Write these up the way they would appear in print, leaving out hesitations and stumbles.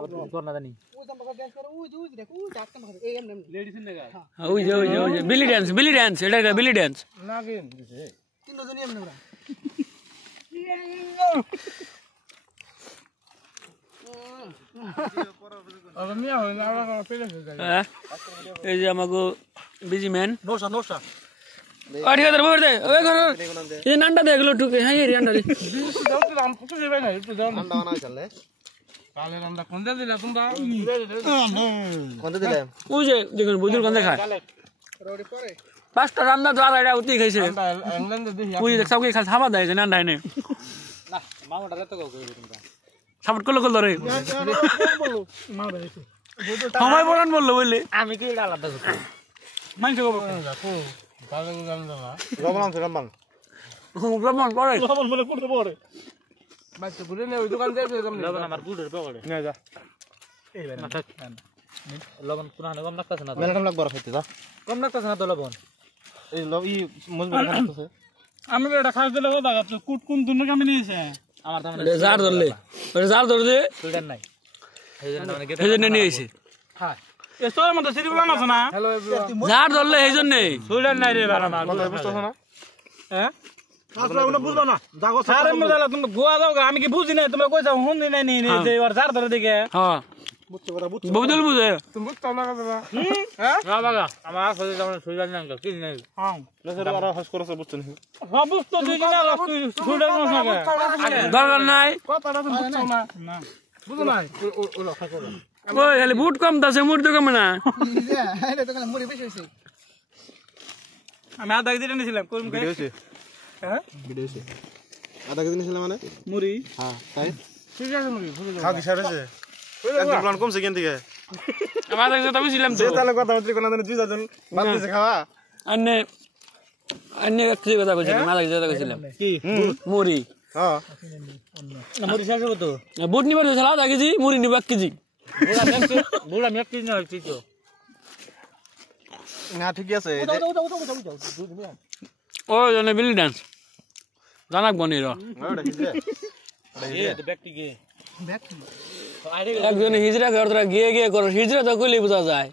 আবার কর না জানি ওই জাম্বা ডান্স করে ওই দেখো ওই ডাক্তার মাঝে এই এমনি লেডিস এর লাগা ওই যে বিলি ড্যান্স এটা বিলি ড্যান্স না গেম দিছে তিনজনই এমনি ওরা মিয়া হই না আবার পেলে এই যে আমাগো বিজি ম্যান নশা আড়ি হাজার ভর দে ওই ঘর এই নান্ডা দে এগুলো ঠুকে হ্যাঁ এই নান্ডা দে যাও তো রাম কত দিবে না একটু যাও ঠান্ডা বানা চলে কালে রামদা কোন দিলা তোমরা কোনটা দিলে ওই যে দেখুন বুজুর কোন দেখায় রোডে পরে পাঁচটা রান্না তো আর এটা উঠি খাইছে ইংল্যান্ডে দেখি ওই দেখ সবকে খালি থাবা দেয় যে নান্ডা এনে না মামাটা রাতে কও কই তোমরা সাপোর্ট করলো করলো রে মারবে একটু সময় বলান বললো বললে আমি কি এটা আলাদা করতে মাংস খাবো দেখো ভালো জান না রম্বান ব্রাহ্মণ পড়ে লবণ বলে করতে পড়ে বাচ্চা বলে নে ওই দোকান যাবে লবণ আমার গুড়ের পকেটে নে যা এই না থাক লবণ পুরানো কম লাগতাছে না মেলা টাইম লাগবে খাইতে যা কম লাগতাছে না তো লবণ এই ই মজবুত খাইতেছে আমি এটা খাস দিলে কথা গাছ কুট কোন দুনো কামে নিয়েছে আমার তো মানে জার ধরলে ওরে জার ধরলে সুইডেন নাই এই জন্য মানে এই জন্য নিয়ে এসে হ্যাঁ এসোর মধ্যে সিরি বলা আছে না হ্যালো এভরিওয়ান জার ধরলে এই জন্য সুইডেন নাই রে বাবা আমার বলে বুঝছছ না হ্যাঁ আসলে ওনা বুঝলো না জাগো সারে মজালা তুমি গোয়া যাও আমি কি বুঝি না তোমরা কইছো হুন নাই নি যে আর জার ধরে দিকে হ্যাঁ বুঝছো কথা বুঝছো বুঝল বুঝে তুমি বুঝতো না কথা হ্যাঁ না বাবা আমার আসলে যেমন সুইডেন নাই কি নাই হ্যাঁ লসরে আর হাস করছ বুঝছো না সব বুঝতো তুই কি না সুইডেন মশাকে দরকার নাই কথাটা তুমি বুঝছো না না বুঝো নাই ও লক্ষ্য করো ওই খালি বুট কম তাছে মুড় তো কম না এটা তো মুড়ি বেশি হইছে আমি আধা কেজি নিয়েছিলাম কোন ভিডিও আছে হ্যাঁ ভিডিও আছে আধা কেজি নিছিল মানে মুড়ি হ্যাঁ তাই ঠিক আছে মুড়ি বুঝে খাও কি সারেছে একদম প্ল্যান কমছে কেন থেকে আমাদের কথা বুঝছিলাম তো যে তাহলে কথা হচ্ছে কোন দিন দুইজন বাদ দিছে খাওয়া আন্নে আন্নে কি কথা কইছিলাম মাথা কথা কইছিলাম কি মুড়ি হ্যাঁ মুড়ি শেষ হবে তো বুট নিবার দিছলা আধা কেজি মুড়ি নিবা 1 কেজি বুড়া মেক না হচ্ছে তো না ঠিকই আছে এই যে ওই জন্য বিলি ডান্স জানাক বনির ওটা কি রে এই তো ব্যক্তি কে ব্যাক একজন হিজরা করতরা গিয়ে গিয়ে করে হিজরা তো কইলে বুঝা যায়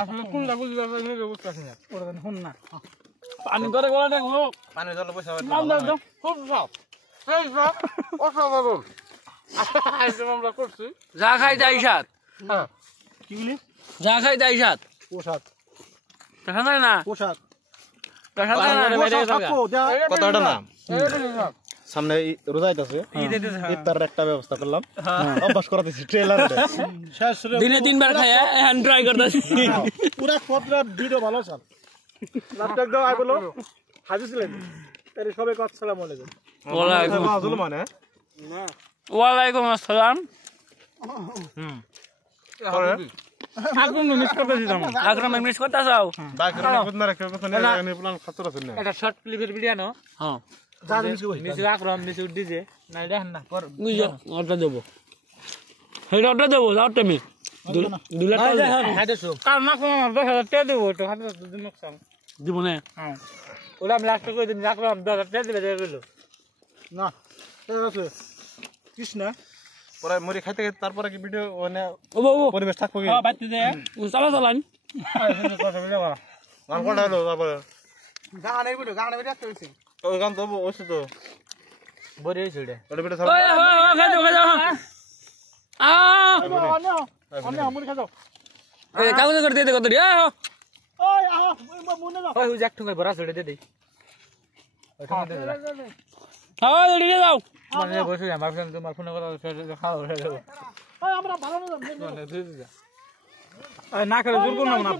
আসলে কোন লাগু দিবা না বুঝতে পারছি না ওরা শুন না পানি ধরে গলা দেখো পানি জল পয়সা নাম দাও খুব সাপ এই সাপ অসাধারণ আইসে আমরা করছি যা খাই তাই সাত হ্যাঁ কি বলি যা খাই তাই সাত পোশাক দেখা যায় না পোশাক দেখা যায় না কতটা নাম সামনে রোজা আইতাছে ইফতারের একটা ব্যবস্থা করলাম অভ্যাস করাতেছি ট্রেলারে শেষ দিনে 3 বার খায় হ্যান্ড ট্রাই করতেছি পুরা ফটোটা ভিডিও ভালো স্যার লাস্ট একদম আই বলো হাজির ছিলেন এর সবাইকে আসসালামু আলাইকুম ওয়ালাইকুম মানে ওয়ালাইকুম আসসালাম আগুন মিস করতেছি তুমি আকরাম মিস করতা যাও বাইকের খুদ না রাখো কথা নেই প্ল্যান খাতর আছে না এটা শর্ট ক্লিপের ভিডিও না হ্যাঁ যা মিস কই নিচে আকরাম নিচে উঠিছে না দেখেন না পর বুঝো অর্ডার দেবো হেড অর্ডার দেবো যাও তুমি দুলা টাকা হাতে সব কার না কোন 10,000 টাকা দেবো তো হাতে দুদিন নকশান দিব না হ্যাঁ ওলা আমি লাস্ট করে দিন আকরাম 10,000 টাকা দিবে গেল না আছে কৃষ্ণ পরে মরি খাইতে খাইতে তারপরে কি ভিডিও মানে ও বাবু পরিবেশ থাকবো কি বাইতে যায় চালা চালান কথা বলে বাবা গান কোনটা হলো তারপরে গানের ভিডিও একটা হইছে ওই গান তো ওইছে তো বড় হইছে এটা ওটা ভিডিও ওই খাই যাও আ অন্য মুড়ি খাও এই কাগজ করে দিয়ে দে কত রে ওই আহ মনে না ওই জ্যাক ঠুঙ্গাই বড়া ছেড়ে দে দেই ওটা দে হ্যাঁ রেডি যাও মানে বসে আমার ফোন তোমার ফোনে কথা খাও হয়ে যাবে ওই আমরা ভালো না না করে জোর করব না